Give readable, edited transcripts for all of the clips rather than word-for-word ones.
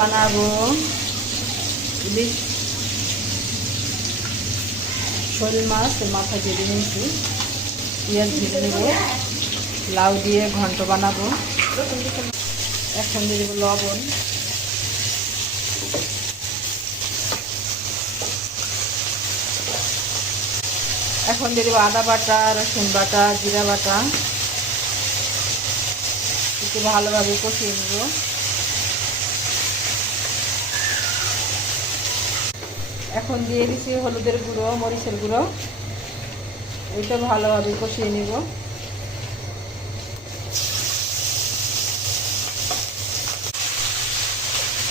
বানাবো ইলিশ শোল মাছ মাথা ভেজে নিয়েছি, পেঁয়াজ ভেজে নেব, লাউ দিয়ে ঘন্ট বানাবো। এখন দিয়ে দেবো লবণ, এখন দিয়ে দেবো আদা বাটা, রসুন বাটা, জিরা বাটা, একটু ভালোভাবে কষিয়ে নেব। এখন দিয়ে দিচ্ছি হলুদের গুঁড়ো, মরিচের গুঁড়ো, এটা ভালোভাবে কষিয়ে নেব।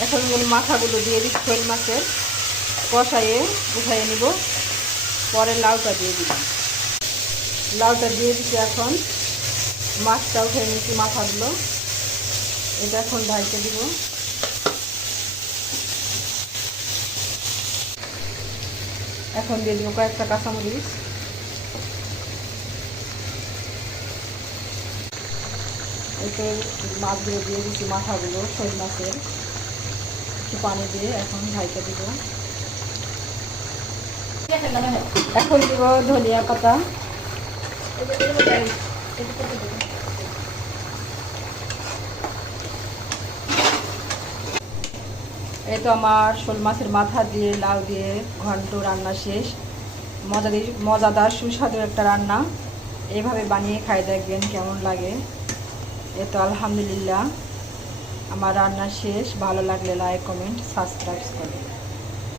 এখন মাথাগুলো দিয়ে দিচ্ছি শোল মাছের, কষাইয়ে উঠাইয়ে নিব, পরে লাউটা দিয়ে দিব। লাউটা দিয়ে দিচ্ছি, এখন মাছটা উঠে নিচ্ছি মাথাগুলো, এটা এখন ঢাইতে দিব। এখন দিয়ে দিব কয়েকটা কাঁচামরিচ, এতে মাছগুলো দিয়ে দিচ্ছি, মাথাগুলো শোল মাছের, একটু পানি দিয়ে এখন ঢাইতে দিব। এখন দিব ধনিয়া পাতা, এই তো আমার শোল মাছের মাথা দিয়ে লাউ দিয়ে ঘন্ট রান্না শেষ। মজাদার সুস্বাদু একটা রান্না, এইভাবে বানিয়ে খাই দেখবেন কেমন লাগে। এই তো আলহামদুলিল্লাহ আমার রান্না শেষ। ভালো লাগলে লাইক, কমেন্ট, সাবস্ক্রাইব করবেন।